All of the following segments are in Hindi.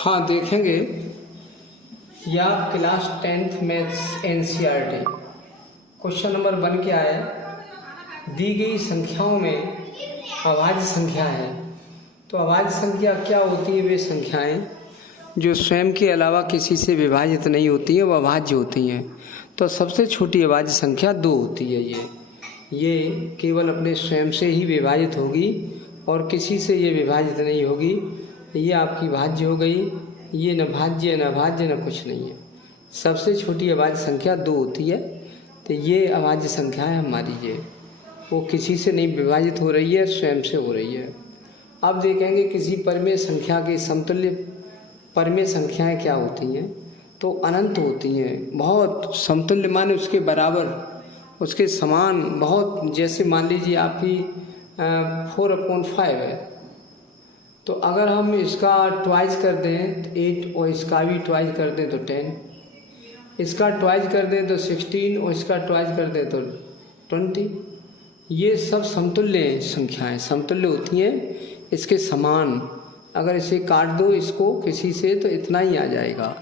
हाँ देखेंगे, या class 10th maths NCERT question number 1 क्या है। दी गई संख्याओं में अभाज्य संख्या है। तो अभाज्य संख्या क्या होती है? वे संख्याएं जो स्वयं के अलावा किसी से विभाजित नहीं होती हैं, वो अभाज्य होती हैं। तो सबसे छोटी अभाज्य संख्या 2 होती है। ये केवल अपने स्वयं से ही विभाजित होगी और किसी से ये विभाजित नहीं होगी। ये आपकी भाज्य हो गई। ये न भाज्य न अभाज्य न कुछ नहीं है। सबसे छोटी अभाज्य संख्या 2 होती है। तो ये अभाज्य संख्या है हमारी, ये वो किसी से नहीं विभाजित हो रही है, स्वयं से हो रही है। अब देखेंगे किसी परिमेय संख्या के समतुल्य परिमेय संख्याएं क्या होती हैं। तो अनंत होती हैं, बहुत समतुल्य माने उसके बराबर, उसके समान बहुत। जैसे मान लीजिए आपकी 4/5 है, तो अगर हम इसका ट्वाइस कर दें तो 8 और इसका भी ट्वाइस कर दें तो 10, इसका ट्वाइस कर दें तो 16 और इसका ट्वाइस कर दें तो 20। ये सब समतुल्य संख्याएं समतुल्य होती हैं, इसके समान। अगर इसे काट दो इसको किसी से तो इतना ही आ जाएगा।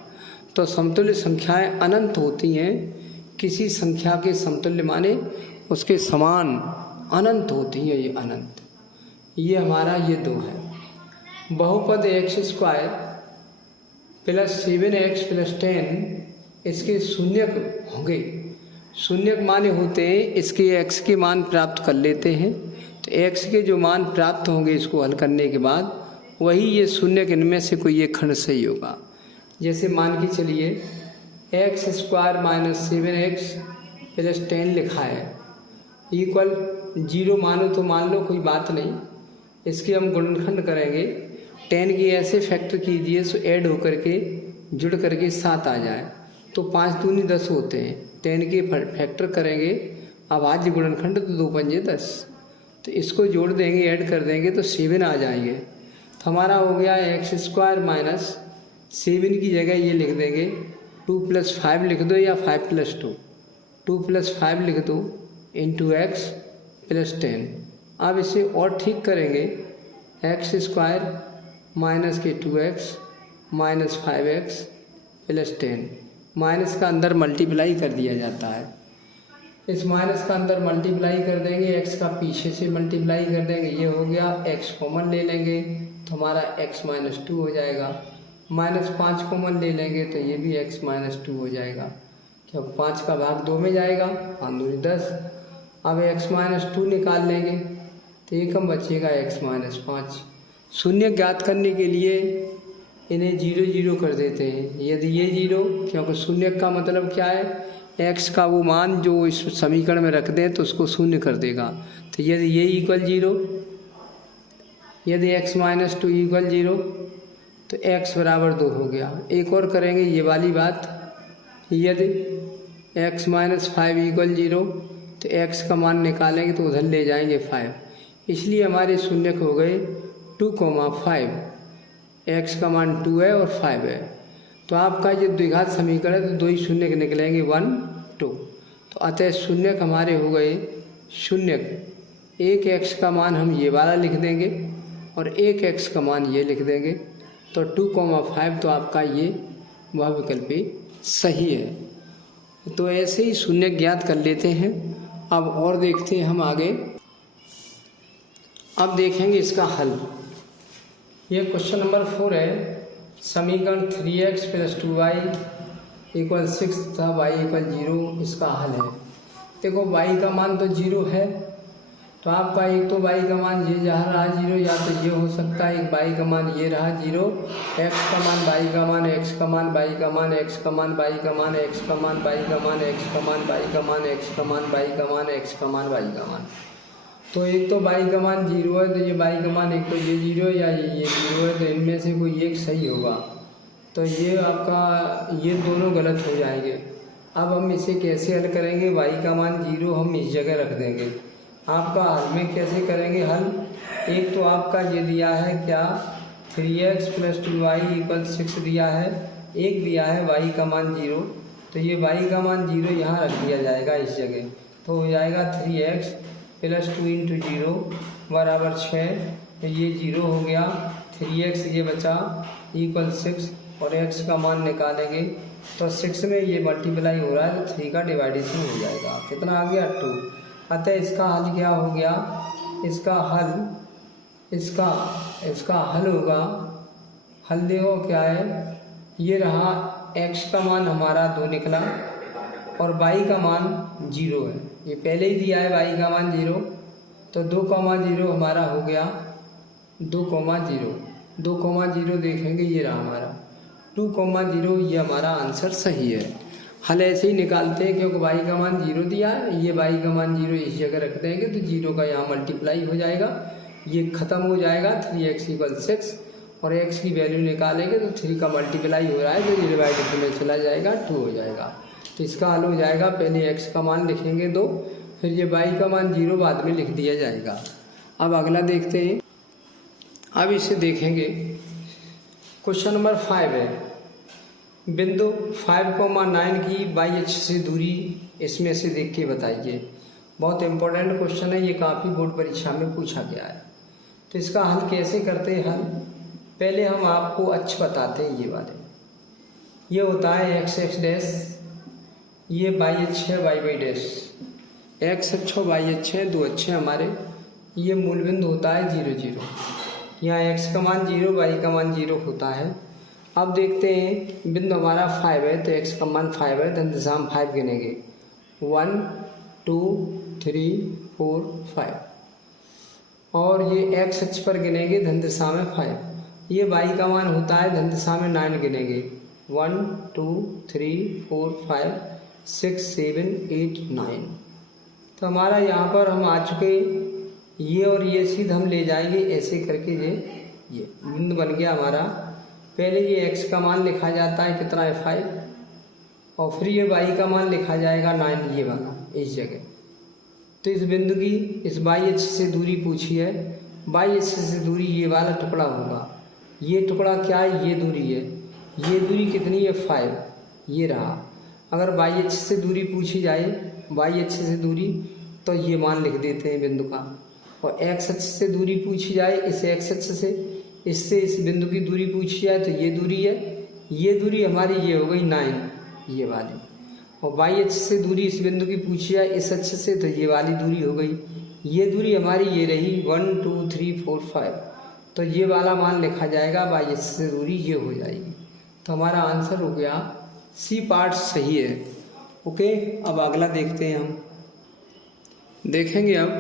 तो समतुल्य संख्याएं अनंत होती हैं, किसी संख्या के समतुल्य माने उसके समान अनंत होती हैं। ये अनंत, ये हमारा ये 2 है। बहुपद x² + 7x + 10 इसके शून्यक होंगे। शून्यक माने होते हैं इसके x के मान प्राप्त कर लेते हैं। तो x के जो मान प्राप्त होंगे इसको हल करने के बाद, वही ये शून्यक इनमें से कोई एक खंड सही होगा। जैसे मान के चलिए x² - 7x + 10 लिखा है, इक्वल 0 मानो तो मान लो, कोई बात नहीं। इसके हम गुणनखंड करेंगे। 10 की ऐसे फैक्टर कीजिए सो ऐड होकर के जुड़ करके 7 आ जाए, तो 5 दूनी 10 होते हैं। 10 के फैक्टर करेंगे अभाज्य गुणनखंड, तो 2 पंजे 10। तो इसको जोड़ देंगे, ऐड कर देंगे तो 7 आ जाएंगे। तो हमारा हो गया x² - 7 की जगह ये लिख देंगे 2 + 5 लिख दो या 5 + 2, 2 + 5 लिख दो इंटू x + 10। अब इसे और ठीक करेंगे, x² माइनस के 2x माइनस 5x + 10। माइनस का अंदर मल्टीप्लाई कर दिया जाता है। इस माइनस का अंदर मल्टीप्लाई कर देंगे, x का पीछे से मल्टीप्लाई कर देंगे। ये हो गया, x कॉमन ले लेंगे तो हमारा x - 2 हो जाएगा। -5 कॉमन ले लेंगे तो ये भी x - 2 हो जाएगा। क्या 5 का भाग 2 में जाएगा, 5 दूनी 10। अब x - 2 निकाल लेंगे तो ये कम बचेगा, x - 5। शून्य ज्ञात करने के लिए इन्हें 0 0 कर देते हैं। यदि ये 0, क्योंकि शून्य का मतलब क्या है, x का वो मान जो इस समीकरण में रख दें तो उसको शून्य कर देगा। तो यदि ये इक्वल 0, यदि x - 2 इक्वल 0 तो x बराबर 2 हो गया। एक और करेंगे ये वाली बात, यदि x - 5 इक्वल 0 तो x का मान निकालेंगे तो उधर ले जाएंगे 5। इसलिए हमारे शून्य हो गए 2, 5। x का मान 2 है और 5 है। तो आपका ये द्विघात समीकरण है, तो 2 ही शून्य निकलेंगे, 1 2। तो अतः शून्यक हमारे हो गए शून्यक। एक x का मान हम ये वाला लिख देंगे और एक x का मान ये लिख देंगे। तो 2, 5 तो आपका ये वह विकल्प सही है। तो ऐसे ही शून्य ज्ञात कर लेते हैं। अब और देखते हैं हम आगे। अब देखेंगे इसका हल। ये क्वेश्चन नंबर 4 है। समीकरण 3x + 2y = 6 तथा y = 0 इसका हल है। देखो y का मान तो 0 है, तो आपका एक तो y का मान ये जहाँ रहा 0, या तो ये हो सकता है, एक y का मान ये रहा 0, x का मान y का मान x का मान y का मान x का मान y का मान x का मान y का मान x का मान y का मान x का मान y का मान x का मान y का मान। तो एक तो y का मान 0 है, तो ये y का मान एक तो ये 0 या ये 0 है, तो इनमें से कोई एक सही होगा। तो ये आपका ये दोनों गलत हो जाएंगे। अब हम इसे कैसे हल करेंगे? y का मान 0 हम इस जगह रख देंगे। आपका हल में कैसे करेंगे हल? एक तो आपका ये दिया है क्या, 3x + 2y = 6 दिया है, एक दिया है y का मान 0, तो ये y का मान 0 यहाँ रख दिया जाएगा इस जगह। तो हो जाएगा 3x + 2 × 0 = 6। तो ये 0 हो गया, 3x ये बचा इक्वल 6 और x का मान निकालेंगे तो 6 में ये मल्टीप्लाई हो रहा है तो 3 का डिवाइडेशन हो जाएगा। कितना आ गया 2। अतः इसका हल क्या हो गया, इसका हल होगा, हल देखो क्या है, ये रहा x का मान हमारा 2 निकला और y का मान 0 है, ये पहले ही दिया है y का मान 0, तो 2,0 हमारा हो गया 2,0 देखेंगे, ये रहा हमारा 2,0, ये हमारा आंसर सही है। हल ऐसे ही निकालते हैं क्योंकि y का मान 0 दिया है, ये y का मान 0 इस जगह रख देंगे तो 0 का यहाँ मल्टीप्लाई हो जाएगा, ये ख़त्म हो जाएगा। 3x = 6 और x की वैल्यू निकालेंगे तो 3 का मल्टीप्लाई हो रहा है तो ये डिवाइडेशन में चला जाएगा, 2 हो जाएगा। तो इसका हल हो जाएगा, पहले x का मान लिखेंगे 2, फिर ये y का मान 0 बाद में लिख दिया जाएगा। अब अगला देखते हैं। अब इसे देखेंगे, क्वेश्चन नंबर 5 है, बिंदु 5,9 की बाई अक्ष से दूरी इसमें से देख के बताइए। बहुत इंपॉर्टेंट क्वेश्चन है, ये काफ़ी बोर्ड परीक्षा में पूछा गया है। तो इसका हल कैसे करते हैं हल, पहले हम आपको अक्ष बताते हैं। ये वाले ये होता है x डैश, ये बाई अक्ष है y डैश, x अक्ष और y अक्ष है, 2 अक्ष है हमारे। ये मूल बिंदु होता है 0 0, यहाँ x का मान 0 y का मान 0 होता है। अब देखते हैं, बिंदु हमारा 5 है तो x का मान 5 है, धन दिशा हम 5 गिनेंगे, 1 2 3 4 5, और ये x अक्ष पर गिनेंगे धन दिशा में 5। ये y का मान होता है धन दिशा में 9 गिनेंगे, 1 2 3 4 5 6 7 8 9। तो हमारा यहाँ पर हम आ चुके, ये और ये सीध हम ले जाएंगे ऐसे करके, ये बिंदु बन गया हमारा। पहले ये x का मान लिखा जाता है, कितना है 5, और फिर ये y का मान लिखा जाएगा 9, ये वाला इस जगह। तो इस बिंदु की इस y अक्ष से दूरी पूछी है, y अक्ष से दूरी ये वाला टुकड़ा होगा, ये टुकड़ा क्या है, ये दूरी है, ये दूरी कितनी है 5, ये रहा। अगर y अक्ष से दूरी पूछी जाए, y अक्ष से दूरी, तो ये मान लिख देते हैं बिंदु का। और x अक्ष से दूरी पूछी जाए, इस x अक्ष से इससे इस बिंदु की दूरी पूछी जाए तो ये दूरी है, ये दूरी हमारी ये हो गई 9, ये वाली। और y अक्ष से दूरी इस बिंदु की पूछी जाए इस अक्ष से तो ये वाली दूरी हो गई, ये दूरी हमारी ये रही 1 2 3 4 5, तो ये वाला मान लिखा जाएगा, y अक्ष से दूरी ये हो जाएगी। तो हमारा आंसर हो गया सी पार्ट सही है। ओके, अब अगला देखते हैं। हम देखेंगे अब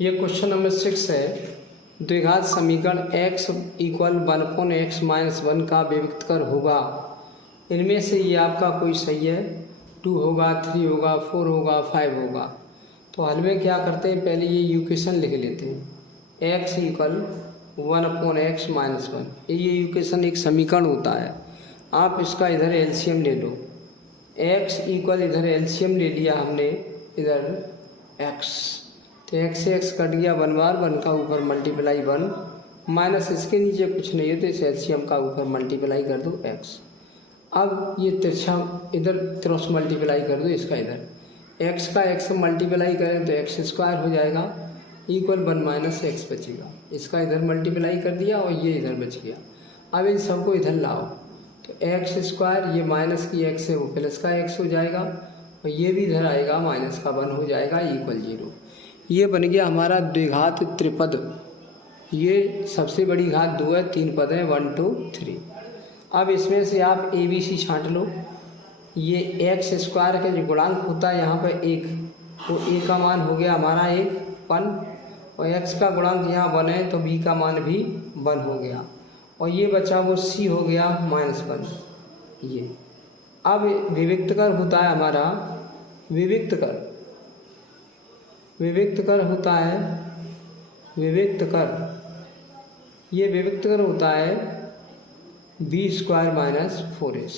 ये क्वेश्चन नंबर 6 है, द्विघात समीकरण x = 1/x - 1 का विविक्त कर होगा। इनमें से ये आपका कोई सही है, 2 होगा, 3 होगा, 4 होगा, 5 होगा। तो हल में क्या करते हैं, पहले ये इक्वेशन लिख लेते हैं, x = 1/x - 1। ये इक्वेशन एक समीकरण होता है, आप इसका इधर एलसीएम ले लो। x = इधर एलसीएम ले लिया हमने, इधर x, तो x से x कट गया, 1 बार, 1 का ऊपर मल्टीप्लाई 1 माइनस इसके नीचे कुछ नहीं है तो इस एलसीएम का ऊपर मल्टीप्लाई कर दो x। अब ये तिरछा इधर क्रॉस मल्टीप्लाई कर दो इसका, इधर x का x मल्टीप्लाई करें तो x² हो जाएगा, = 1 - x बचेगा। इसका इधर मल्टीप्लाई कर दिया और ये इधर बच गया। अब इन सबको इधर लाओ तो x², ये माइनस की x है वो प्लस का x हो जाएगा, और ये भी इधर आएगा, माइनस का 1 हो जाएगा, = 0। ये बन गया हमारा द्विघात त्रिपद। ये सबसे बड़ी घात 2 है, 3 पद हैं, 1 2 3। अब इसमें से आप ABC छांट लो। ये x² का जो गुणांक होता है यहाँ पर 1, तो a का मान हो गया हमारा 1, और x का गुणांक यहाँ 1 है तो b का मान भी 1 हो गया, और ये बचा वो c हो गया -1। ये अब विविक्त कर होता है हमारा, विविक्त कर होता है, ये विविक्त कर होता है b² - 4ac।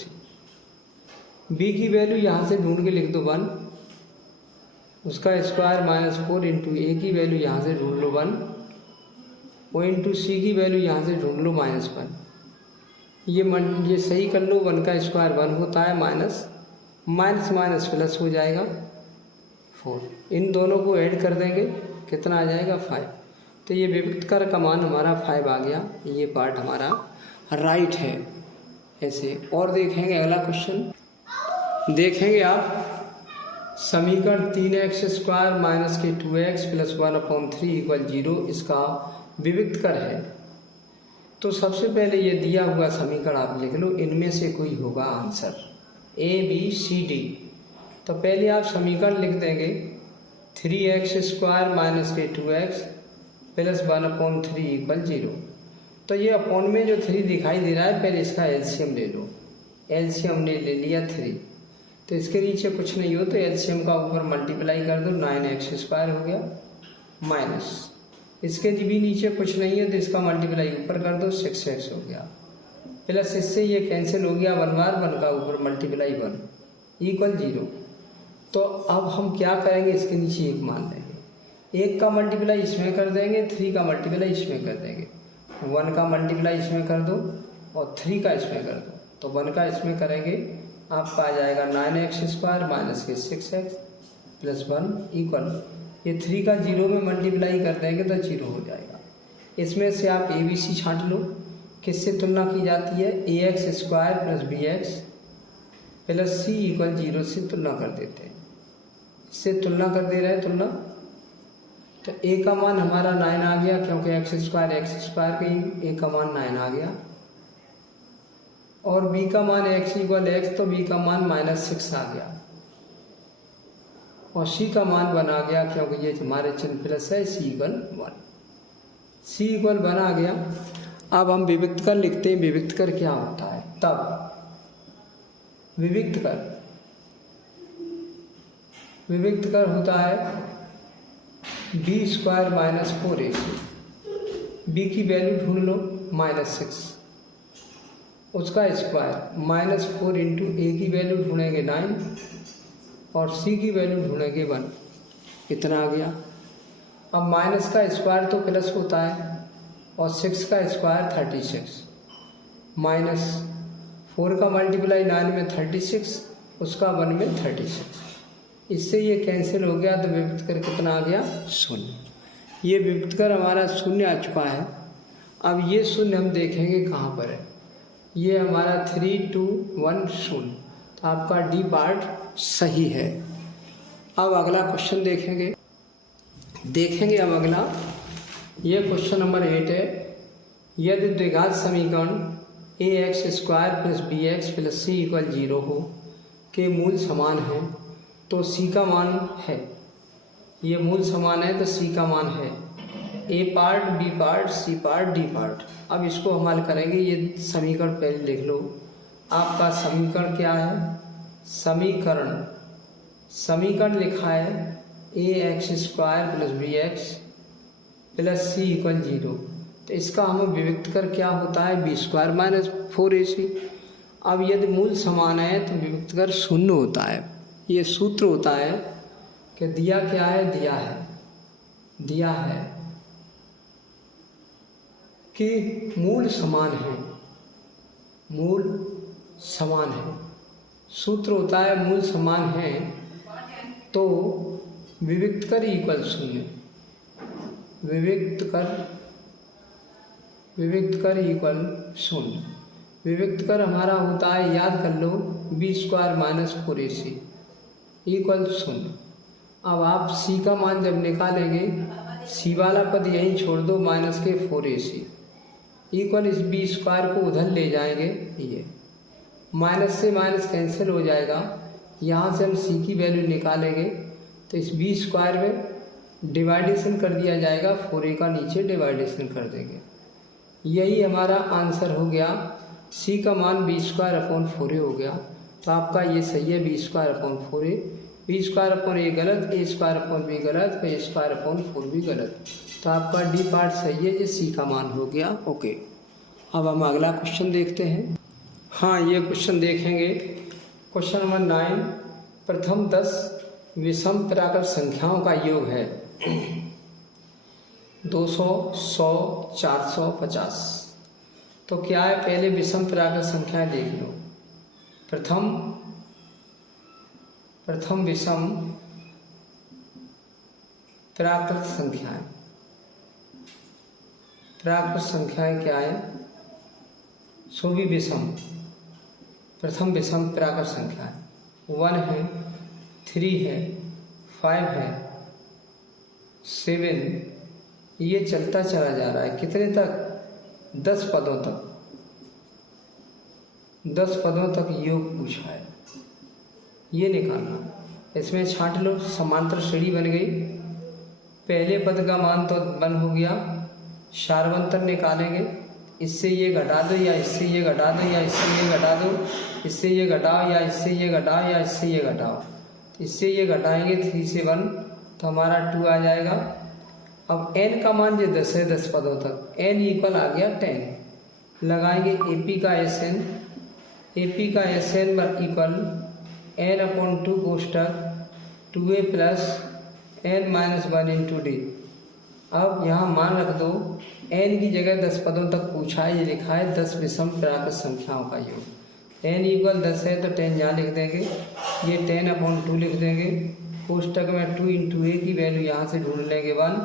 b की वैल्यू यहाँ से ढूंढ के लिख दो 1, उसका स्क्वायर -4 इंटू a की वैल्यू यहाँ से ढूंढ लो 1, और इंटू c की वैल्यू यहाँ से ढूंढ लो -1। ये सही कर लो, 1 का स्क्वायर 1 होता है, माइनस प्लस हो जाएगा 4। इन दोनों को ऐड कर देंगे, कितना आ जाएगा 5। तो ये विविक्त कर का मान हमारा 5 आ गया। ये पार्ट हमारा राइट है ऐसे। और देखेंगे अगला क्वेश्चन, देखेंगे आप समीकरण 3x² माइनस के 2x प्लस 1/3 इक्वल 0 इसका विविक्त कर है। तो सबसे पहले ये दिया हुआ समीकरण आप लिख लो, इनमें से कोई होगा आंसर ABCD। तो पहले आप समीकरण लिख देंगे 3x² माइनस के 2x प्लस 1/3 इक्वल 0। तो ये अपॉन में जो 3 दिखाई दे रहा है, पहले इसका एलसीएम ले लो। एलसीएम ने ले लिया 3, तो इसके नीचे कुछ नहीं हो तो एलसीएम का ऊपर मल्टीप्लाई कर दो, 9x² हो गया, माइनस इसके भी नीचे कुछ नहीं है तो इसका मल्टीप्लाई ऊपर कर दो, 6x हो गया, प्लस इससे ये कैंसिल हो गया, 1 बार 1 का ऊपर मल्टीप्लाई 1 इक्वल 0। तो अब हम क्या करेंगे, इसके नीचे 1 मान लेंगे, 1 का मल्टीप्लाई इसमें कर देंगे, 3 का मल्टीप्लाई इसमें कर देंगे, 1 का मल्टीप्लाई इसमें कर दो और 3 का इसमें कर दो। तो 1 का इसमें करेंगे, आपका आ जाएगा 9x² माइनस के 6x प्लस 1 इक्वल, ये 3 का 0 में मल्टीप्लाई कर देंगे तो 0 हो जाएगा। इसमें से आप ABC छांट लो, किससे तुलना की जाती है, ax² plus bx plus c equal 0 से तुलना कर देते हैं, इससे तुलना कर दे रहे हैं तुलना। तो a का मान हमारा 9 आ गया, क्योंकि x² के a का मान 9 आ गया, और b का मान x इक्वल x, तो b का मान -6 आ गया, और c का मान 1 आ गया, क्योंकि ये हमारे चिन्ह प्लस है, c इक्वल 1, c इक्वल 1 आ गया। अब हम विविक्त कर लिखते हैं, विविक्त कर क्या होता है, तब विविक्त कर होता है b² माइनस 4ac, b की वैल्यू ढूंढ लो -6, उसका स्क्वायर -4 इंटू a की वैल्यू ढूंढेंगे 9 और c की वैल्यू ढूंढेंगे 1, इतना आ गया। अब माइनस का स्क्वायर तो प्लस होता है और 6 का स्क्वायर 36, माइनस 4 का मल्टीप्लाई 9 में 36, उसका 1 में 36, इससे ये कैंसिल हो गया, तो विविक्त कर कितना आ गया, 0। ये विविक्त कर हमारा 0 आ चुका है। अब ये 0 हम देखेंगे कहाँ पर है, ये हमारा 3 2 1 0, तो आपका डी पार्ट सही है। अब अगला क्वेश्चन देखेंगे अब अगला, ये क्वेश्चन नंबर 8 है। यदि द्विघात समीकरण ax² plus bx plus c equal 0 हो के मूल समान है, तो c का मान है, ये मूल समान है तो c का मान है, a part b part c part d part. अब इसको हम हल करेंगे, ये समीकरण पहले लिख लो। आपका समीकरण क्या है, समीकरण लिखा है ax² plus bx plus c equal 0, तो इसका हमें विविक्त कर क्या होता है, b² माइनस 4ac। अब यदि मूल समान है तो विविक्त कर 0 होता है। ये सूत्र होता है कि दिया क्या है, दिया है कि मूल समान है, सूत्र होता है मूल समान है तो विविक्त कर इक्वल 0, विविक्त कर इक्वल 0। विविक्त कर हमारा होता है, याद कर लो, b² माइनस 4ac इक्वल 0। अब आप c का मान जब निकालेंगे, c वाला पद यहीं छोड़ दो, माइनस के 4ac इक्वल इस b² को उधर ले जाएंगे, ये माइनस से माइनस कैंसिल हो जाएगा, यहाँ से हम c की वैल्यू निकालेंगे तो इस b² में डिवाइडेशन कर दिया जाएगा, 4a का नीचे डिवाइडेशन कर देंगे, यही हमारा आंसर हो गया। c का मान b²/4a हो गया, तो आपका ये सही है, b²/4a, b²/a गलत, a²/b गलत, a²/4 भी गलत, तो आपका डी पार्ट सही है, ये c का मान हो गया। ओके, अब हम अगला क्वेश्चन देखते हैं। हाँ, ये क्वेश्चन देखेंगे, क्वेश्चन नंबर 9, प्रथम 10 विषम प्राकृत संख्याओं का योग है 200, 100, 450। तो क्या है, पहले विषम प्राकृत संख्याएं देख लो। प्रथम विषम प्राकृत संख्याएं क्या है, सो भी विषम, प्रथम विषम प्राकृत संख्या है। 1 है, 3 है, 5 है, 7, ये चलता चला जा रहा है। कितने तक? 10 पदों तक। 10 पदों तक योग पूछा है, ये निकालना। इसमें छांट लो, समांतर श्रेणी बन गई। पहले पद का मान तो 1 हो गया, सार्वंतर निकालेंगे। इससे ये घटा दो या इससे ये घटा दो या इससे ये घटा दो, इससे ये घटाओ या इससे ये घटाओ या इससे ये घटाओ। इससे ये घटाएंगे 3 से 1 तो हमारा 2 आ जाएगा। अब n का मान जो 10 है, 10 पदों तक, n इक्वल आ गया 10। लगाएंगे AP का SN, AP का SN equal n/2 कोष्टक 2a plus n minus 1 into D. अब यहाँ मान रख दो, n की जगह 10 पदों तक पूछा है, ये लिखा है 10 विषम प्राकृत संख्याओं का योग। n इक्वल 10 है तो 10 यहाँ लिख देंगे, ये 10/2 लिख देंगे। कोष्टक में 2 इंटू a की वैल्यू यहाँ से ढूंढ लेंगे 1,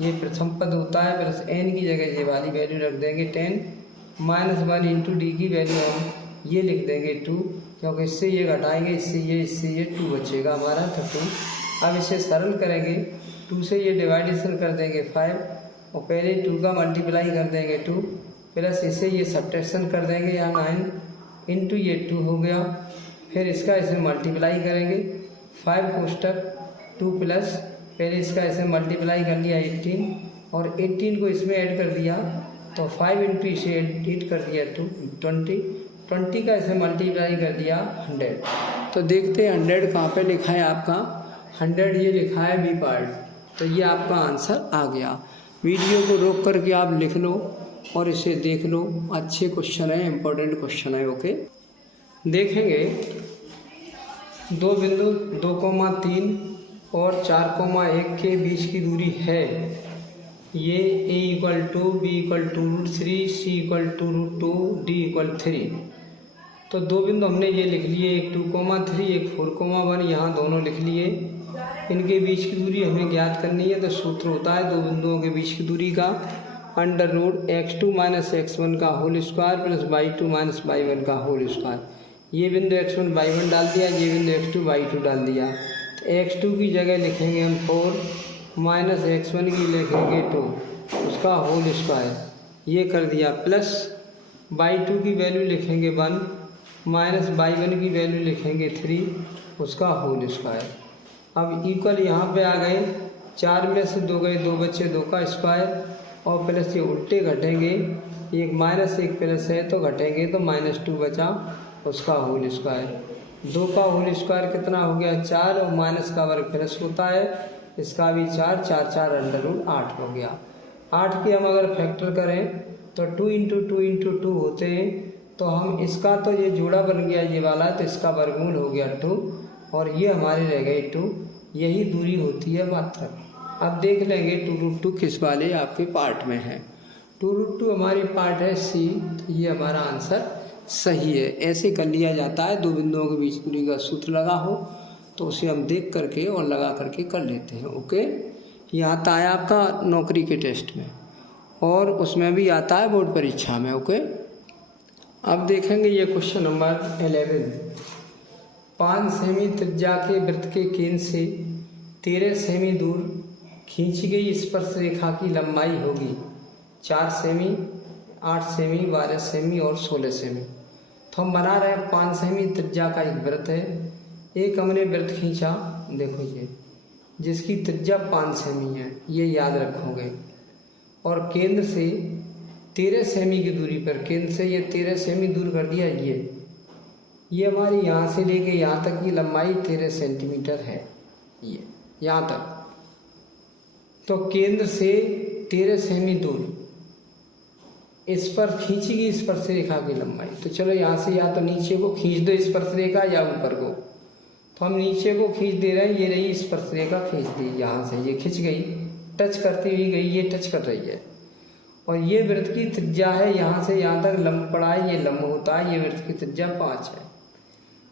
ये प्रथम पद होता है, प्लस n की जगह ये वाली वैल्यू रख देंगे 10 माइनस 1 इंटू डी की वैल्यू हम ये लिख देंगे 2, क्योंकि इससे ये घटाएंगे, इससे ये 2 बचेगा हमारा 2। अब इसे सरल करेंगे, 2 से ये डिवाइडेशन कर देंगे 5 और पहले 2 का मल्टीप्लाई कर देंगे 2, प्लस इसे ये सब्ट्रैक्शन कर देंगे या 9 इंटू ये 2 हो गया। फिर इसका इसे मल्टीप्लाई करेंगे 5 कोष्टक 2 प्लस पहले इसका इसे मल्टीप्लाई कर लिया 18 और 18 को इसमें ऐड कर दिया तो 5 इंटू इसे 8 कर दिया 20 का इसे मल्टीप्लाई कर दिया 100। तो देखते हैं 100 कहाँ पे लिखा है आपका, 100 ये लिखा है बी पार्ट, तो ये आपका आंसर आ गया। वीडियो को रोक करके आप लिख लो और इसे देख लो, अच्छे क्वेश्चन है, इंपॉर्टेंट क्वेश्चन है। ओके, देखेंगे 2 बिंदु 2,3 और 4,1 के बीच की दूरी है। ये a equal to, b equal to √3, c equal to √2, d equal 3। तो 2 बिंदु हमने ये लिख लिए, एक 2,3 एक 4,1, यहाँ दोनों लिख लिए। इनके बीच की दूरी हमें ज्ञात करनी है, तो सूत्र होता है 2 बिंदुओं के बीच की दूरी का √x2 - x1 का whole square plus y2 - y1 का होल स्क्वायर। ये बिंदु x1 y1 डाल दिया, ये बिंदु x2 y2 डाल दिया। तो x2 की जगह लिखेंगे हम 4 माइनस x1 की लिखेंगे 2, उसका होल स्क्वायर, ये कर दिया, प्लस y2 की वैल्यू लिखेंगे 1 माइनस y1 की वैल्यू लिखेंगे 3, उसका होल स्क्वायर। अब इक्वल यहाँ पे आ गए, 4 में से 2 गए, 2 बचे, 2 का स्क्वायर और प्लस ये उल्टे घटेंगे, एक माइनस एक प्लस है तो घटेंगे तो -2 बचा, उसका होल स्क्वायर। 2 का होल स्क्वायर कितना हो गया 4 और माइनस का वर्ग प्लस होता है, इसका भी 4, 4 4 √8 हो गया। 8 की हम अगर फैक्टर करें तो 2 इंटू 2 इंटू 2 होते हैं, तो हम इसका तो ये जोड़ा बन गया ये वाला, तो इसका वर्गमूल हो गया 2 और ये हमारे रह गए 2। यही दूरी होती है मात्रक। अब देख लेंगे 2√2 किस वाले आपके पार्ट में है। 2√2 हमारी पार्ट है सी, तो ये हमारा आंसर सही है। ऐसे कर लिया जाता है, 2 बिंदुओं के बीच दूरी का सूत्र लगा हो तो उसे हम देख करके और लगा करके कर लेते हैं। ओके, ये आता है आपका नौकरी के टेस्ट में और उसमें भी आता है बोर्ड परीक्षा में। ओके, अब देखेंगे ये क्वेश्चन नंबर 11। 5 सेमी त्रिज्या के वृत्त के केंद्र से 13 सेमी दूर खींची गई स्पर्श रेखा की लंबाई होगी 4 सेमी, 8 सेमी, 12 सेमी और 16 सेमी। तो हम बना रहे हैं 5 सेमी त्रिज्या का एक वृत्त है। एक हमने वृत्त खींचा, देखो ये, जिसकी त्रिज्या 5 सेमी है, ये याद रखोगे, और केंद्र से 13 सेमी की दूरी पर, केंद्र से ये 13 सेमी दूर कर दिया। ये हमारी यहाँ से लेके यहाँ तक की लंबाई 13 सेंटीमीटर है, ये यहाँ तक। तो केंद्र से 13 सेमी दूर इस पर खींची गई स्पर्श रेखा की लंबाई, तो चलो यहाँ से या तो नीचे को खींच दो स्पर्श रेखा या ऊपर को, तो हम नीचे को खींच दे रहे हैं। ये रही स्पर्श रेखा, खींच दी यहाँ से, ये खिंच गई, टच करती हुई गई, ये टच कर रही है। और ये वृत्त की त्रिज्या है, यहाँ से यहाँ तक लंब पड़ा है, ये लंब होता है, ये वृत्त की त्रिज्या 5 है।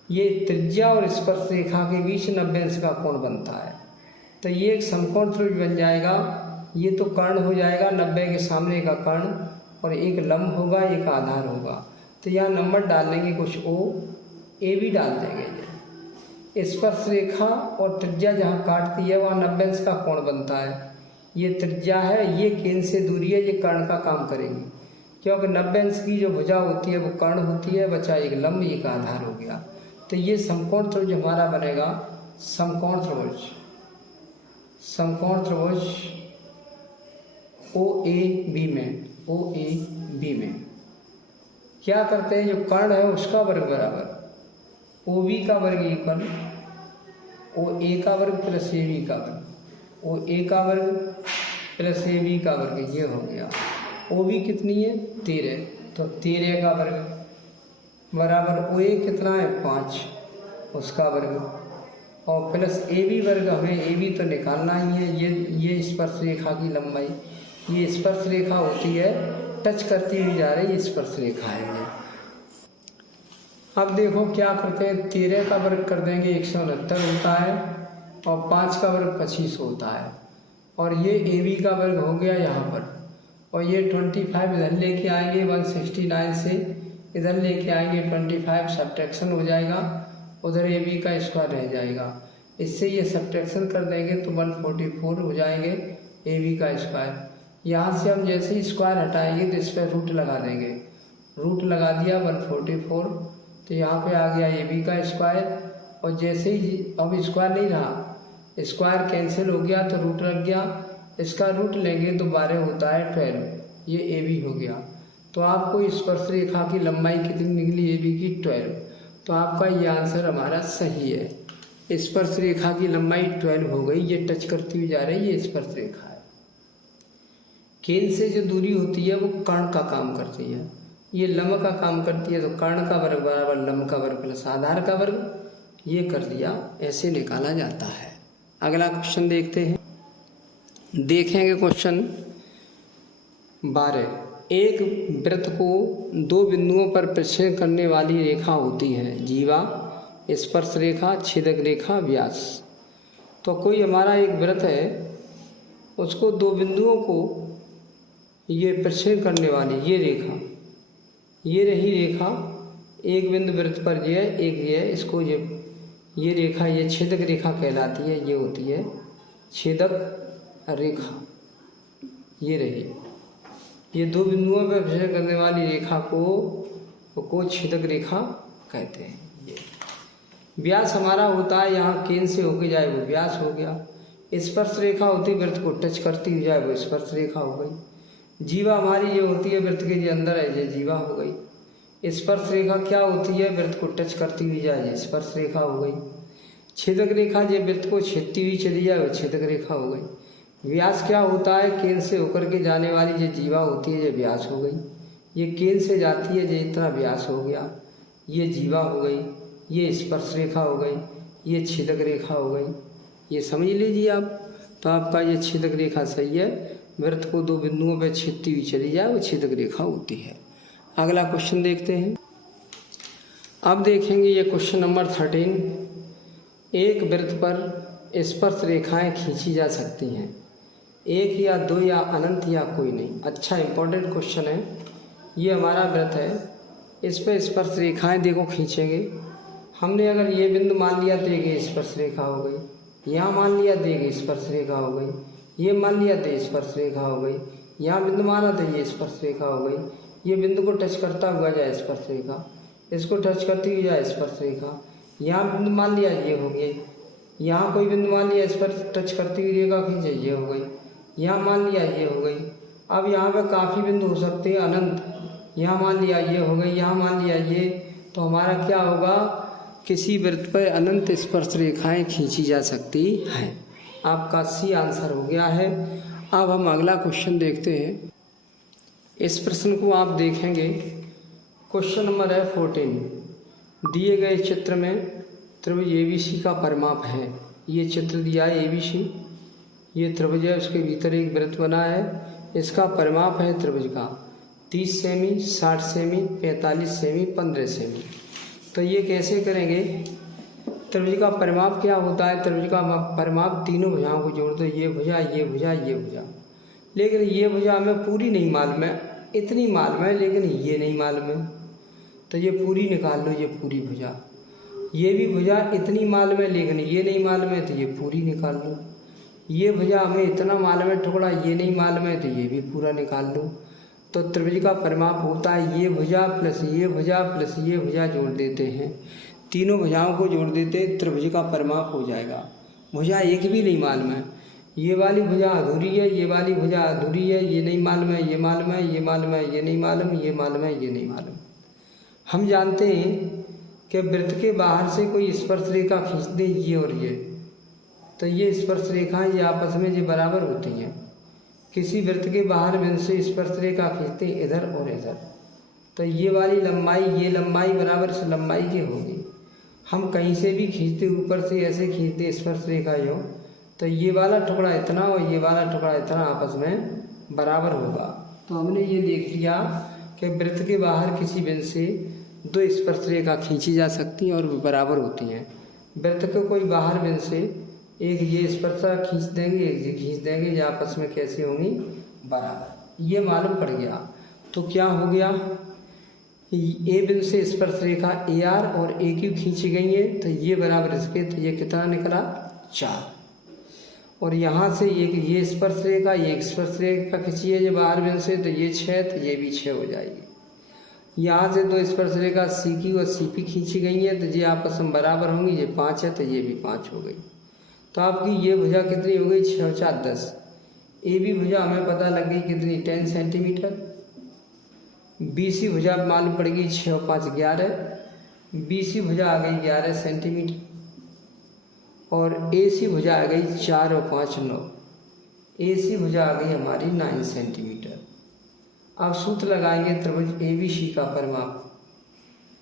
ये त्रिज्या और स्पर्श रेखा के बीच 90 अंश का कोण बनता है, तो ये एक समकोण त्रिभुज बन जाएगा। ये तो कर्ण हो जाएगा, 90 के सामने का कर्ण, और एक लंब होगा, एक आधार होगा। तो यहाँ नंबर डाल देंगे कुछ ओ, ए भी डाल देंगे। स्पर्श रेखा और त्रिज्या जहाँ काटती है वहाँ 90 अंश का कोण बनता है। ये त्रिज्या है, ये केंद्र से दूरी है, ये कर्ण का काम करेगी, क्योंकि 90 अंश की जो भुजा होती है वो कर्ण होती है, बचा एक लंब, एक आधार हो गया। तो ये समकोण त्रिभुज हमारा बनेगा समकोण त्रिभुज। समकोण त्रिभुज ओ ए बी में क्या करते हैं, जो कर्ण है उसका वर्ग बराबर ओ बी का वर्ग इक्वल ओ ए का वर्ग प्लस ए बी का वर्ग, ओ ए का वर्ग प्लस ए बी का वर्ग, ये हो गया। ओ बी कितनी है 13, तो 13 का वर्ग बराबर ओ ए कितना है 5, उसका वर्ग और प्लस ए बी वर्ग। हमें ए बी तो निकालना ही है। ये स्पर्श रेखा की लंबाई, ये स्पर्श रेखा होती है, टच करती हुई जा रही है, स्पर्श रेखा है ये। अब देखो क्या करते हैं, 13 का वर्ग कर देंगे 169 होता है और 5 का वर्ग 25 होता है, और ये ए बी का वर्ग हो गया यहाँ पर, और ये 25 इधर लेके आएंगे 169 से, इधर लेके आएंगे 25, सब्ट्रैक्शन हो जाएगा, उधर ए बी का स्क्वायर रह जाएगा। इससे ये सब्ट्रैक्शन कर देंगे तो 144 हो जाएंगे ए बी का स्क्वायर। यहाँ से हम जैसे ही स्क्वायर हटाएंगे तो इस पर रूट लगा देंगे, रूट लगा दिया 144, तो यहाँ पे आ गया ए बी का स्क्वायर, और जैसे ही अब स्क्वायर नहीं रहा, स्क्वायर कैंसिल हो गया तो रूट लग गया, इसका रूट लेंगे तो 12 होता है 12, ये ए बी हो गया। तो आपको स्पर्श रेखा की लंबाई कितनी निकली ए बी की 12, तो आपका ये आंसर हमारा सही है। स्पर्श रेखा की लंबाई 12 हो गई, ये टच करती हुई जा रही है, ये स्पर्श रेखा है। केंद्र से जो दूरी होती है वो कर्ण का काम करती है, ये लंब का काम करती है, तो कर्ण का वर्ग बराबर लंब का वर्ग प्लस आधार का वर्ग, ये कर दिया, ऐसे निकाला जाता है। अगला क्वेश्चन देखते हैं, देखेंगे क्वेश्चन 12। एक वृत्त को 2 बिंदुओं पर प्रक्षेपण करने वाली रेखा होती है, जीवा, स्पर्श रेखा, छेदक रेखा, व्यास। तो कोई हमारा एक वृत्त है, उसको 2 बिंदुओं को ये प्रक्षेपण करने वाली ये रेखा, ये रही रेखा, एक बिंदु वृत्त पर ये है, एक ये है, इसको ये रेखा, ये छेदक रेखा कहलाती है, ये होती है छेदक रेखा, ये रही। ये 2 बिंदुओं पर प्रक्षेपण करने वाली रेखा को छेदक रेखा कहते हैं। ये व्यास हमारा होता है, यहाँ केंद्र से होके जाए वो व्यास हो गया। स्पर्श रेखा होती है, वृत्त को टच करती हुई जाए वो स्पर्श रेखा हो गई। जीवा हमारी ये होती है, वृत्त के जो अंदर है, ये जीवा हो गई। स्पर्श रेखा क्या होती है, वृत्त को टच करती हुई जाए, ये स्पर्श रेखा हो गई। छेदक रेखा जो वृत्त को छेदती हुई चली जाए वो छेदक रेखा हो गई। व्यास क्या होता है, केंद्र से होकर के जाने वाली जो जीवा होती है, ये व्यास हो गई। ये केंद्र से जाती है, ये इतना व्यास हो गया, ये जीवा हो गई, ये स्पर्श रेखा हो गई, ये छेदक रेखा हो गई। ये समझ लीजिए आप, तो आपका ये छेदक रेखा सही है। वृत्त को 2 बिंदुओं पर छेदती हुई चली जाए वो छेदक रेखा होती है। अगला क्वेश्चन देखते हैं। अब देखेंगे ये क्वेश्चन नंबर 13। एक वृत्त पर स्पर्श रेखाएं खींची जा सकती हैं, 1 या 2 या अनंत या कोई नहीं। अच्छा इंपॉर्टेंट क्वेश्चन है। ये हमारा वृत्त है, इस पर स्पर्श रेखाएं देखो खींचेंगे। हमने अगर ये बिंदु मान लिया तो एक स्पर्श रेखा हो गई, यहाँ मान लिया तो एक स्पर्श रेखा हो गई, ये मान लिया तो स्पर्श रेखा हो गई, यहाँ बिंदु माना तो ये स्पर्श रेखा हो गई। ये बिंदु को टच करता हुआ जाए स्पर्श रेखा, इसको टच करती हुई जाए स्पर्श रेखा, यहाँ बिंदु मान लिया ये हो गई, यहाँ कोई बिंदु मान लिया स्पर्श टच करती हुई रेखा खींचे, ये हो गई, यहाँ मान लिया ये हो गई। अब यहाँ पर काफ़ी बिंदु हो सकते हैं अनंत, यहाँ मान लिया ये हो गई, यहाँ मान लिया ये, तो हमारा क्या होगा, किसी वृत्त पर अनंत स्पर्श रेखाएं खींची जा सकती हैं। आपका सी आंसर हो गया है। अब हम अगला क्वेश्चन देखते हैं। इस प्रश्न को आप देखेंगे, क्वेश्चन नंबर है 14। दिए गए चित्र में त्रिभुज ABC का परिमाप है। ये चित्र दिया है ABC, ये त्रिभुज है, उसके भीतर एक वृत्त बना है, इसका परिमाप है त्रिभुज का 30 सेमी, 60 सेमी, 45 सेमी, 15 सेमी। तो ये कैसे करेंगे, त्रिभुज का परिमाप क्या होता है, त्रिभुज का परिमाप तीनों भुजाओं को जोड़ दो, ये भुजा, ये भुजा, ये भुजा। लेकिन ये भुजा हमें पूरी नहीं मालूम है, इतनी मालूम है, लेकिन ये नहीं मालूम है। तो ये पूरी निकाल लो, ये पूरी भुजा। ये भी भुजा इतनी मालूम है लेकिन ये नहीं मालूम है, तो ये पूरी निकाल लो। ये भुजा हमें इतना मालूम है टुकड़ा, ये नहीं मालूम है, तो ये भी पूरा निकाल लो। तो त्रिभुज का परिमाप होता है ये भुजा प्लस ये भुजा प्लस ये भुजा जोड़ देते हैं, तीनों भुजाओं को जोड़ देते हैं, त्रिभुज का परिमाप हो जाएगा। भुजा एक भी नहीं मालूम है, ये वाली भुजा अधूरी है, ये वाली भुजा अधूरी है, ये नहीं मालूम है, ये मालूम है, ये मालूम है, ये नहीं मालूम, ये मालूम है, ये नहीं मालूम। हम जानते हैं कि वृत्त के बाहर से कोई स्पर्श रेखा खींच दे, ये और ये, तो ये स्पर्श रेखाएं ये आपस में ये बराबर होती हैं। किसी वृत्त के बाहर बिंदु से स्पर्श रेखा खींचते इधर और इधर, तो ये वाली लंबाई ये लंबाई बराबर इस लंबाई की होगी। हम कहीं से भी खींचते, ऊपर से ऐसे खींचते स्पर्श रेखा यो, तो ये वाला टुकड़ा इतना और ये वाला टुकड़ा इतना आपस में बराबर होगा। तो हमने ये देख लिया कि वृत्त के बाहर किसी बिंदु से दो स्पर्श रेखा खींची जा सकती हैं और बराबर होती हैं। वृत्त के कोई बाहर बिंदु से एक ये स्पर्शा खींच देंगे, एक ये खींच देंगे, ये आपस में कैसे होंगी, बराबर। ये मालूम पड़ गया। तो क्या हो गया, ए बिंदु से स्पर्श रेखा ए आर और ए क्यू खींची गई है, तो ये बराबर इसके, तो ये कितना निकला 4। और यहाँ से ये स्पर्श रेखा ये स्पर्श रेखा खींची है ये बाहर बिंदु से, तो ये 6, तो ये भी 6 हो जाएगी। यहाँ से दो स्पर्श रेखा सी क्यू और सी पी खींची गई है, तो ये आपस में बराबर होंगी, ये 5 है, तो ये भी 5 हो गई। तो आपकी ये भुजा कितनी हो गई, 6 और 4 10। ए बी भुजा हमें पता लग गई कितनी, 10 सेंटीमीटर। बी सी भुजा मालूम पड़ गई 6 और 5 11, बी सी भुजा आ गई 11 सेंटीमीटर। और ए सी भुजा आ गई 4 और 5 9, ए सी भुजा आ गई हमारी 9 सेंटीमीटर। अब सूत्र लगाएंगे त्रिभुज ए बी सी का परिमाप।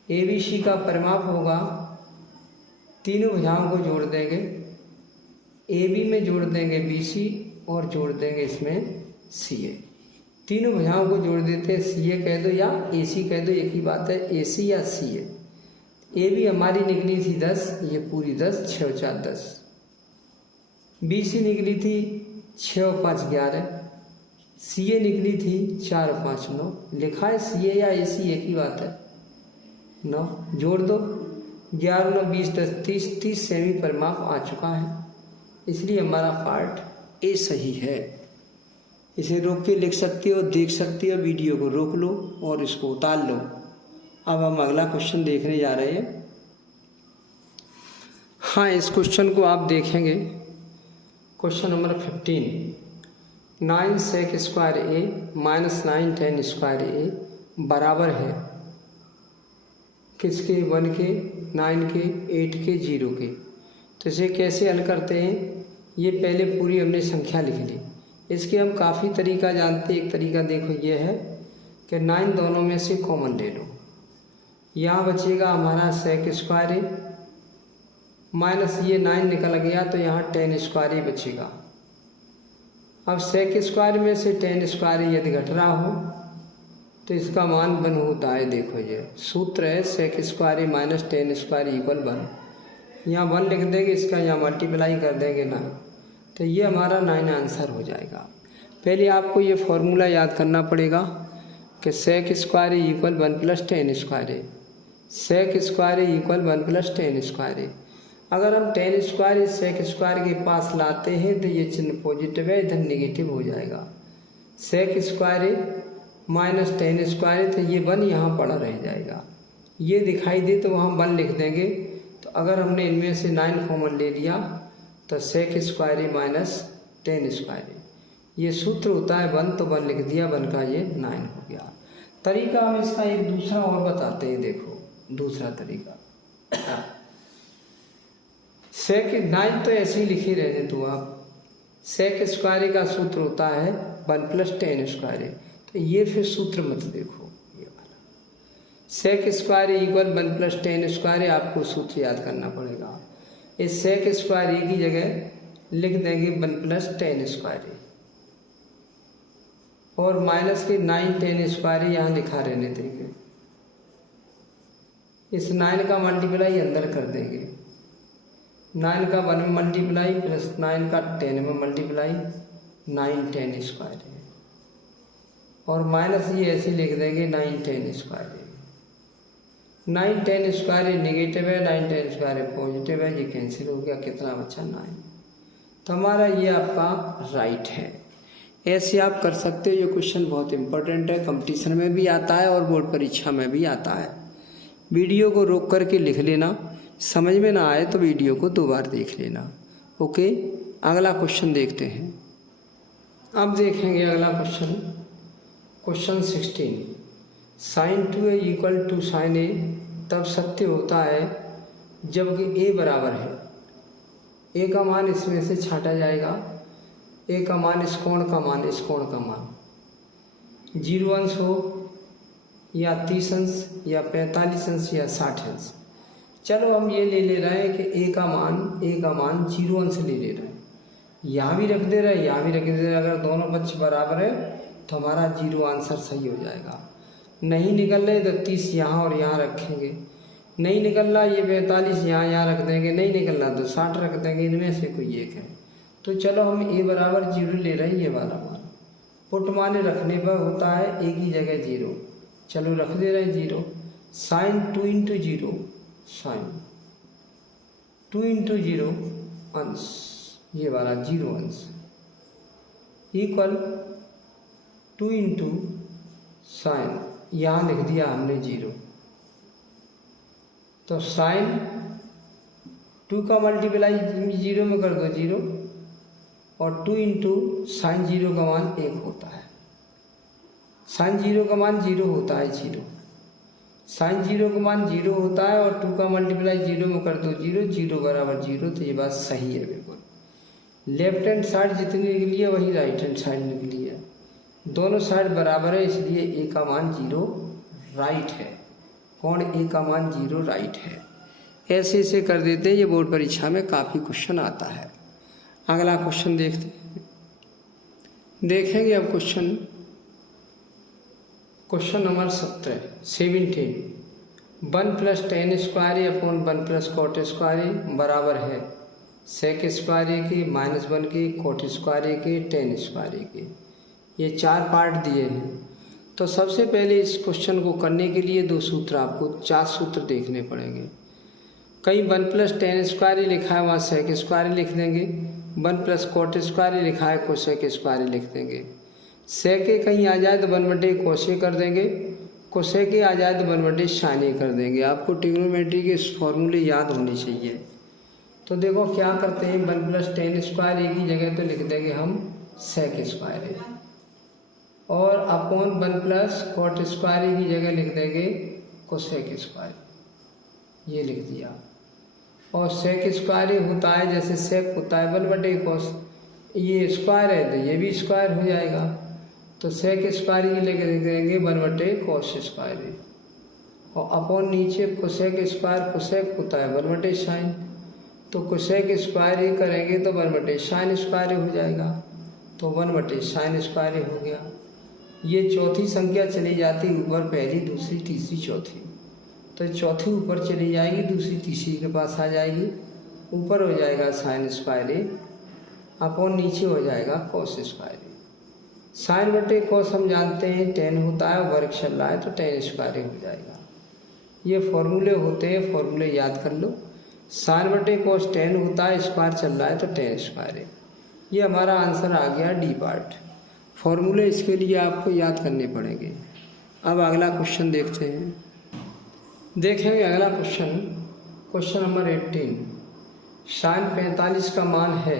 ए बी सी का परिमाप होगा, तीनों भुजाओं को जोड़ देंगे, ए बी में जोड़ देंगे बी सी और जोड़ देंगे इसमें सी ए। तीनों भुजाओं को जोड़ देते हैं, सी ए कह दो या ए सी कह दो, एक ही बात है, ए सी या सी ए। ए बी हमारी निकली थी 10, ये पूरी 10, 6 और 4 10। बी सी निकली थी 6 और 5 11, सी ए निकली थी 4 और 5 9। लिखा है सी ए या ए सी एक ही बात है, 9 जोड़ दो, 11 9 20 10 30, 30 सेमी परिमाप आ चुका है, इसलिए हमारा पार्ट ए सही है। इसे रोक के लिख सकते हो, देख सकते हो, वीडियो को रोक लो और इसको उतार लो। अब हम अगला क्वेश्चन देखने जा रहे हैं। हाँ, इस क्वेश्चन को आप देखेंगे, क्वेश्चन नंबर 15, 9 sec स्क्वायर ए माइनस 9 tan स्क्वायर ए बराबर है किसके, 1 के, 9 के, 8 के, 0 के। तो इसे कैसे हल करते हैं, ये पहले पूरी हमने संख्या लिख ली। इसके हम काफ़ी तरीका जानते हैं। एक तरीका देखो ये है कि 9 दोनों में से कॉमन ले लो, यहाँ बचेगा हमारा sec स्क्वायर ए माइनस ये 9 निकल गया, तो यहाँ tan स्क्वायर ए बचेगा। अब sec स्क्वायर में से tan स्क्वायर ए यदि घट रहा हो तो इसका मान 1 होता है। देखो ये सूत्र है, sec स्क्वायर ए माइनस tan स्क्वायर इक्वल 1। यहाँ 1 लिख देंगे, इसका यहाँ मल्टीप्लाई कर देंगे 9, तो ये हमारा 9 आंसर हो जाएगा। पहले आपको ये फॉर्मूला याद करना पड़ेगा कि sec स्क्वायर ए इक्वल 1 प्लस tan स्क्वायर ए, sec स्क्वायर ए इक्वल 1 प्लस tan स्क्वायर ए। अगर हम tan स्क्वायर sec स्क्वायर के पास लाते हैं तो ये चिन्ह पॉजिटिव है, इधर नेगेटिव हो जाएगा। sec स्क्वायर ए माइनस tan स्क्वायर ए, तो ये 1 यहाँ पड़ा रह जाएगा। ये दिखाई दे तो वहाँ 1 लिख देंगे। तो अगर हमने इनमें से 9 कॉमन ले लिया तो sec स्क्वायर ए माइनस tan स्क्वायर ए, ये सूत्र होता है 1, तो 1 लिख दिया, 1 का ये 9 हो गया। तरीका हम इसका एक दूसरा और बताते हैं। देखो दूसरा तरीका, sec 9 तो ऐसे ही लिखे रहने तो आप, sec स्क्वायर ए का सूत्र होता है 1 प्लस tan स्क्वायर ए, तो ये फिर सूत्र मत देखो, ये वाला sec स्क्वायर ए इक्वल 1 प्लस tan स्क्वायर ए, आपको सूत्र याद करना पड़ेगा। इस sec स्क्वायर ए की जगह लिख देंगे 1 प्लस tan स्क्वायर ए, और माइनस के 9 tan स्क्वायर ए यहाँ लिखा रहने देंगे। इस 9 का मल्टीप्लाई अंदर कर देंगे, 9 का 1 में मल्टीप्लाई प्लस 9 का 10 में मल्टीप्लाई, 9 tan स्क्वायर है, और माइनस ये ऐसे लिख देंगे 9 tan स्क्वायर है। 9 10 स्क्वायर नेगेटिव है, 9 10 स्क्वायर पॉजिटिव है, ये कैंसिल हो गया, कितना बचा 9। तो हमारा ये आपका राइट है। ऐसे आप कर सकते हो। ये क्वेश्चन बहुत इंपॉर्टेंट है, कंपटीशन में भी आता है और बोर्ड परीक्षा में भी आता है। वीडियो को रोक करके लिख लेना, समझ में ना आए तो वीडियो को 2 बार देख लेना। ओके, अगला क्वेश्चन देखते हैं। अब देखेंगे अगला question, question 16। Sine 2a equal to sine A तब सत्य होता है जबकि a बराबर है। a का मान इसमें से छाटा जाएगा, a का मान इस कोण का मान, इस कोण का मान 0 अंश हो या 30 अंश या 45 अंश या 60 अंश। चलो हम ये ले रहे हैं कि a का मान 0 अंश ले रहे हैं। यहाँ भी रख दे रहे, यहाँ भी रख दे रहे। अगर दोनों पक्ष बराबर है तो हमारा 0 आंसर सही हो जाएगा। नहीं निकल रहे तो 30 यहाँ और यहाँ रखेंगे। नहीं निकल रहा ये 45 यहाँ रख देंगे। नहीं निकल रहा तो 60 रख देंगे। इनमें से कोई एक है। तो चलो हम a बराबर 0 ले रहे हैं, ये वाला मान। पुट माने रखने पर होता है a की जगह 0। चलो रख दे रहे हैं 0। साइन 2 इंटू 0, साइन 2 इंटू 0 अंश, ये वाला 0 अंश इक्वल 2 इंटू साइन, यहाँ लिख दिया हमने 0। तो साइन 2 का मल्टीप्लाई 0 में कर दो 0, और 2 इंटू साइन 0 का मान 1 होता है। साइन 0 का मान 0 होता है, 0 साइन 0 का मान 0 होता है, और 2 का मल्टीप्लाई 0 में कर दो 0, 0 बराबर 0। तो ये बात सही है बिल्कुल। लेफ्ट हैंड साइड जितनी निकली है वही राइट हैंड साइड निकली है। दोनों साइड बराबर है, इसलिए a का मान 0 राइट है। कौन? a का मान 0 राइट है। ऐसे ऐसे कर देते हैं, ये बोर्ड परीक्षा में काफ़ी क्वेश्चन आता है। अगला क्वेश्चन देखते हैं। देखेंगे अब question number 17। 1 plus tan square upon 1 plus cot square बराबर है सेक स्क्वायर के, -1 के, कॉट स्क्वायर के, टेन स्क्वायर के। ये 4 पार्ट दिए हैं। तो सबसे पहले इस क्वेश्चन को करने के लिए 2 सूत्र, आपको 4 सूत्र देखने पड़ेंगे। कहीं 1 प्लस टेन स्क्वायर लिखा है, वहाँ सेक स्क्वायर लिख देंगे। 1 प्लस कॉट स्क्वायर लिखा है, कोसेक स्क्वायर लिख देंगे। सेके कहीं आ जाए तो 1/, कोसे कर देंगे। कोसेके आ जाए तो 1/, साइने कर देंगे। आपको ट्रिग्नोमेट्री के फॉर्मूले याद होने चाहिए। तो देखो क्या करते हैं, 1 प्लस टेन स्क्वायर एक ही जगह तो लिख देंगे हम सेक स्क्वायर, और अपॉन 1 प्लस कॉट स्क्वायर एक ही जगह लिख देंगे कोसेक स्क्वायर, ये लिख दिया। और सेक स्क्वायर होता है, जैसे सेक होता है 1/, कोस ये स्क्वायर है तो ये भी स्क्वायर हो जाएगा। तो सेक स्क्वायर की लेके लिख देंगे 1/, कोस स्क्वायर, और अपॉन नीचे कोसेक स्क्वायर, कोसेक होता है 1/, साइन, तो कोसेक स्क्वायर ही करेंगे तो 1/, साइन स्क्वायर हो जाएगा। तो 1/, साइन स्क्वायर हो गया। ये चौथी संख्या चली जाती ऊपर, पहली, दूसरी, तीसरी, चौथी। तो चौथी ऊपर चली जाएगी, दूसरी तीसरी के पास आ जाएगी। ऊपर हो जाएगा साइन स्क्वायर, अपॉन नीचे हो जाएगा कॉस स्क्वायर। साइन बटे कॉस हम जानते हैं 10 होता है, वर्ग चल रहा है तो 10 स्क्वायर हो जाएगा। ये फॉर्मूले होते हैं, फॉर्मूले याद कर लो। साइन बटे कॉस 10 होता है, स्क्वायर चल रहा है तो 10 स्क्वायर। ये हमारा आंसर आ गया डी पार्ट। फॉर्मूले इसके लिए आपको याद करने पड़ेंगे। अब अगला क्वेश्चन देखते हैं। देखेंगे अगला क्वेश्चन नंबर 18। साइन 45 का मान है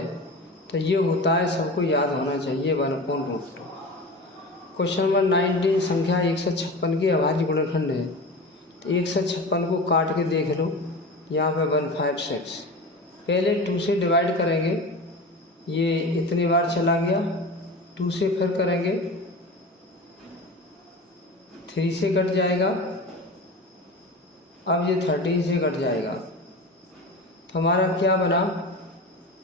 तो ये होता है, सबको याद होना चाहिए, 1/√2। Question number 19। संख्या 156 के अभाज्य गुणनखंड है। तो 156 को काट के देख लो, यहाँ पे 156। पहले 2 से डिवाइड करेंगे, ये इतनी बार चला गया। 2 से फिर करेंगे, 3 से कट जाएगा। अब ये 13 से कट जाएगा। तो हमारा क्या बना,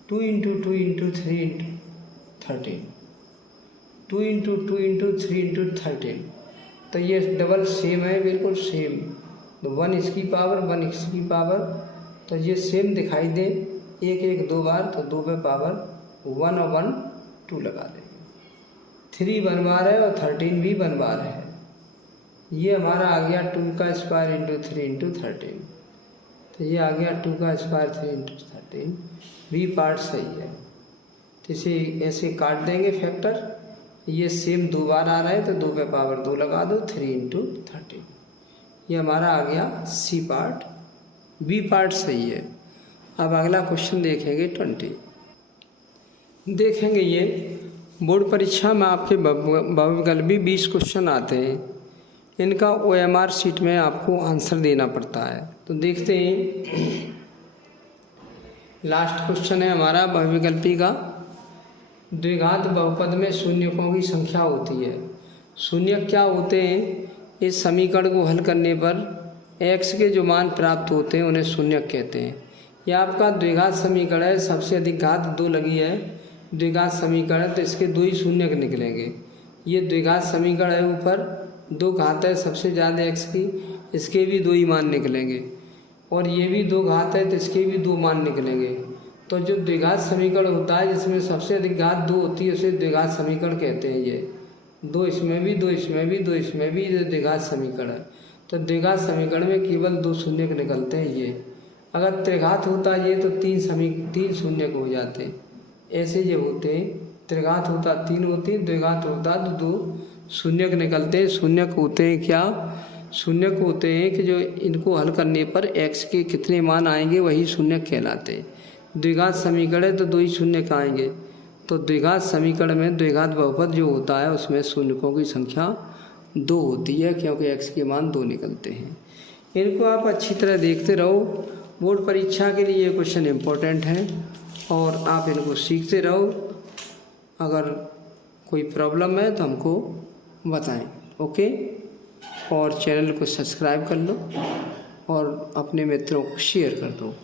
2 into 2 into 3 into 13, 2 into 2 into 3 into 13। तो ये डबल सेम है, बिल्कुल सेम। तो 1 इसकी पावर 1 इसकी पावर, तो ये सेम दिखाई दे 1 1 2 बार, तो 2 पे पावर 1 और 1 2 लगा देंगे। 3 1 बार है और 13 भी 1 बार है। ये हमारा आ गया 2 का स्क्वायर इंटू 3 इंटू 13, तो ये आ गया 2 का स्क्वायर 3 इंटू 13। बी पार्ट सही है, तो इसे ऐसे काट देंगे फैक्टर, ये सेम 2 बार आ रहा है तो 2 पे पावर 2 लगा दो, 3 इंटू 13। ये हमारा आ गया सी पार्ट। बी पार्ट सही है। अब अगला क्वेश्चन देखेंगे 20। देखेंगे ये बोर्ड परीक्षा में आपके बहुविकल्पी 20 क्वेश्चन आते हैं, इनका OMR शीट में आपको आंसर देना पड़ता है। तो देखते हैं, लास्ट क्वेश्चन है हमारा बहुविकल्पी का। द्विघात बहुपद में शून्यकों की संख्या होती है। शून्य क्या होते हैं? इस समीकरण को हल करने पर x के जो मान प्राप्त होते हैं उन्हें शून्यक कहते हैं। यह आपका द्विघात समीकरण है, सबसे अधिक घात 2 लगी है, द्विघात समीकरण, तो इसके 2 ही शून्यक निकलेंगे। ये द्विघात समीकरण है, ऊपर 2 घात है सबसे ज़्यादा x की, इसके भी 2 ही मान निकलेंगे, और ये भी 2 घात है तो इसके भी 2 मान निकलेंगे। तो जो द्विघात समीकरण होता है जिसमें सबसे अधिक घात 2 होती है उसे द्विघात समीकरण कहते हैं। ये 2 इसमें भी, 2 इसमें भी, 2 इसमें भी, ये द्विघात समीकरण है। तो द्विघात समीकरण में केवल 2 शून्यक निकलते हैं। ये अगर त्रिघात होता ये तो 3 शून्यक हो जाते, ऐसे ये होते हैं। त्रिघात होता 3 होती, द्विघात होता तो 2 शून्यक निकलते हैं। शून्यक होते हैं क्या? शून्यक होते हैं कि जो इनको हल करने पर x के कितने मान आएंगे वही शून्यक कहलाते हैं। द्विघात समीकरण है तो 2 ही शून्यक आएंगे। तो द्विघात समीकरण में द्विघात बहुपद जो होता है उसमें शून्यकों की संख्या 2 होती है, क्योंकि x के मान 2 निकलते हैं। इनको आप अच्छी तरह देखते रहो, बोर्ड परीक्षा के लिए ये क्वेश्चन इम्पोर्टेंट है और आप इनको सीखते रहो। अगर कोई प्रॉब्लम है तो हमको बताएं, ओके। और चैनल को सब्सक्राइब कर लो और अपने मित्रों को शेयर कर दो।